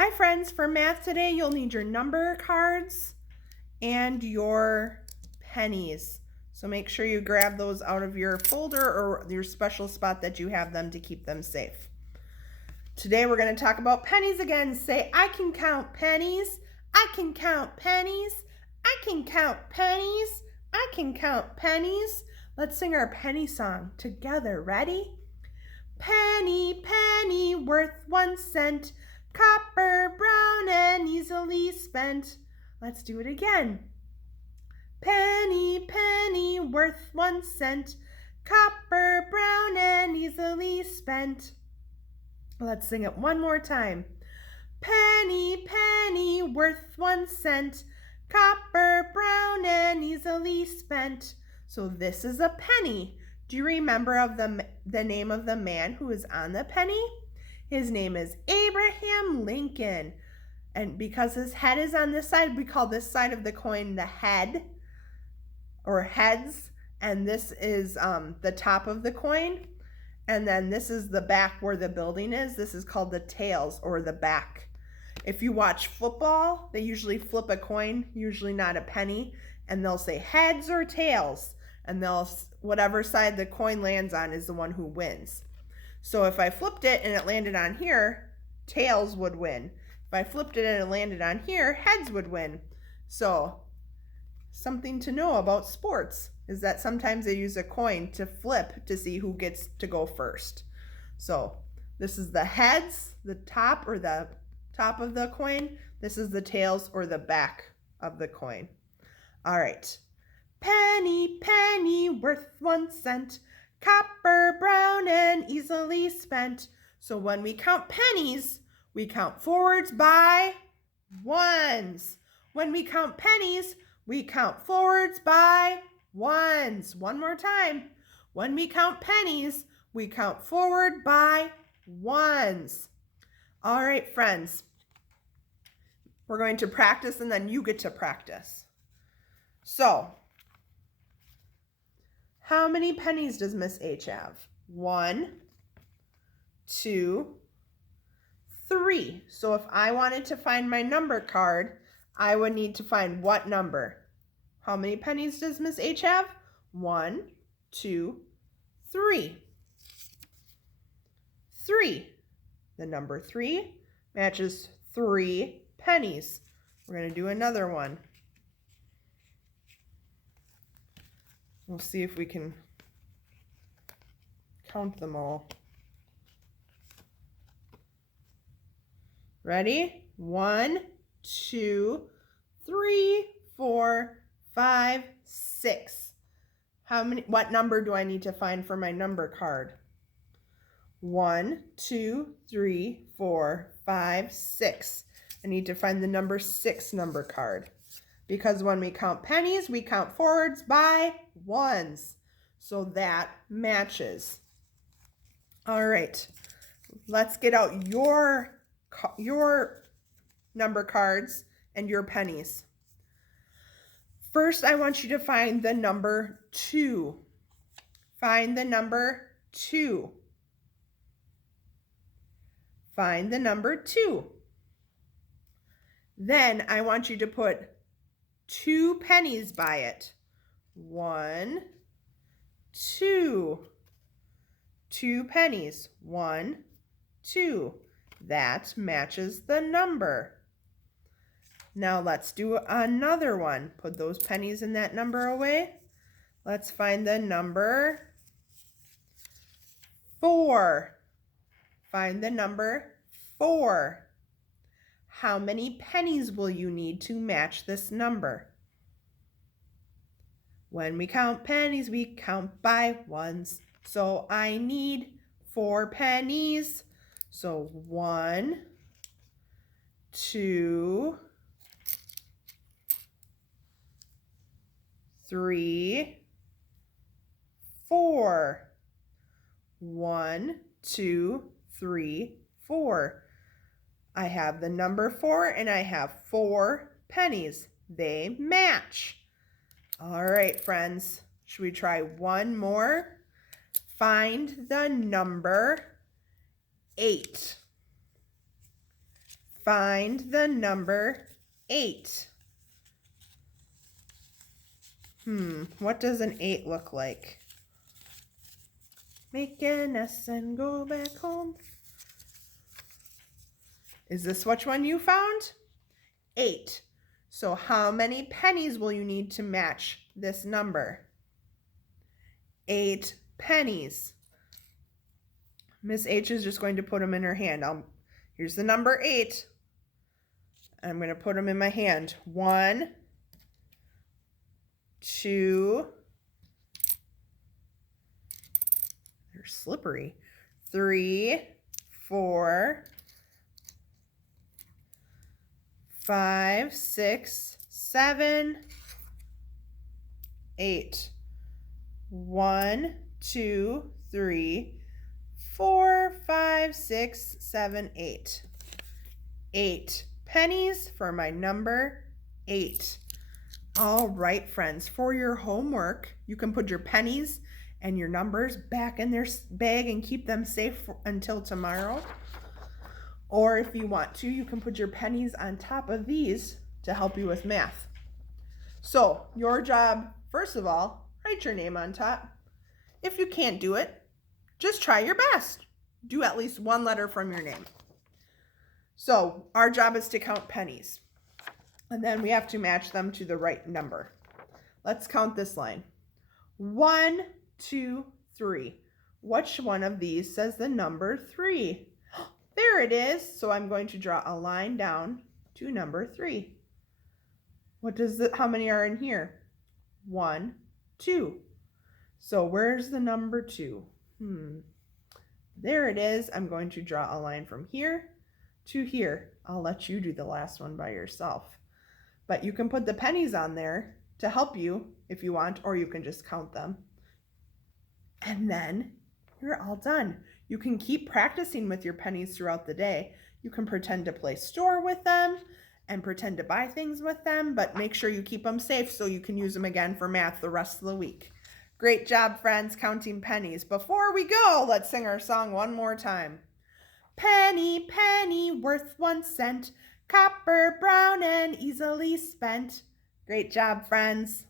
Hi friends, for math today you'll need your number cards and your pennies. So make sure you grab those out of your folder or your special spot that you have them to keep them safe. Today we're going to talk about pennies again. Say, I can count pennies, I can count pennies, I can count pennies, I can count pennies. Let's sing our penny song together. Ready? Penny, penny, worth 1 cent, copper, brown, and easily spent. Let's do it again. Penny, penny, worth 1 cent, copper, brown, and easily spent. Let's sing it one more time. Penny, penny, worth 1 cent, copper, brown, and easily spent. So this is a penny. Do you remember of the name of the man who is on the penny? His name is Abraham Lincoln. And because his head is on this side, we call this side of the coin the head or heads. And this is the top of the coin. And then this is the back where the building is. This is called the tails or the back. If you watch football, they usually flip a coin, usually not a penny, and they'll say heads or tails. And whatever side the coin lands on is the one who wins. So if I flipped it and it landed on here, tails would win. If I flipped it and it landed on here, heads would win. So something to know about sports is that sometimes they use a coin to flip to see who gets to go first. So this is the heads, the top or the top of the coin. This is the tails or the back of the coin. All right. Penny, penny, worth 1 cent, copper, brown, and easily spent. So when we count pennies, we count forwards by ones. When we count pennies, we count forwards by ones. One more time. When we count pennies, we count forward by ones. All right, friends. We're going to practice and then you get to practice. So, how many pennies does Miss H have? 1, 2, 3. So if I wanted to find my number card, I would need to find what number? How many pennies does Miss H have? 1, 2, 3. 3. The number 3 matches 3 pennies. We're going to do another one. We'll see if we can count them all. Ready? 1, 2, 3, 4, 5, 6. What number do I need to find for my number card? 1, 2, 3, 4, 5, 6. I need to find the number 6 number card. Because when we count pennies, we count forwards by ones. So that matches. All right, let's get out your number cards and your pennies. First, I want you to find the number 2. Find the number 2. Find the number 2. Then I want you to put 2 pennies by it. 1, 2. 2 pennies. 1, 2. That matches the number. Now let's do another one. Put those pennies in that number away. Let's find the number 4. Find the number 4. How many pennies will you need to match this number? When we count pennies, we count by ones. So I need 4 pennies. So 1, 2, 3, 4. 1, 2, 3, 4. I have the number 4 and I have 4 pennies. They match. All right, friends. Should we try one more? Find the number 8. Find the number 8. What does an 8 look like? Make an S and go back home. Is this which one you found? 8. So how many pennies will you need to match this number? 8 pennies. Miss H is just going to put them in her hand. Here's the number 8. I'm going to put them in my hand. 1, 2, they're slippery. 3, 4, 5, 6, 7, 8. 1, 2, 3, 4, 5, 6, 7, 8. 8 pennies for my number 8. All right, friends, for your homework, you can put your pennies and your numbers back in their bag and keep them safe until tomorrow. Or if you want to, you can put your pennies on top of these to help you with math. So your job, first of all, write your name on top. If you can't do it, just try your best. Do at least one letter from your name. So our job is to count pennies. And then we have to match them to the right number. Let's count this line. 1, 2, 3. Which one of these says the number 3? There it is. So I'm going to draw a line down to number 3. How many are in here? 1, 2. So where's the number 2? There it is. I'm going to draw a line from here to here. I'll let you do the last one by yourself. But you can put the pennies on there to help you if you want, or you can just count them. And then you're all done. You can keep practicing with your pennies throughout the day. You can pretend to play store with them and pretend to buy things with them, but make sure you keep them safe so you can use them again for math the rest of the week. Great job, friends, counting pennies. Before we go, let's sing our song one more time. Penny, penny, worth 1 cent, copper, brown, and easily spent. Great job, friends.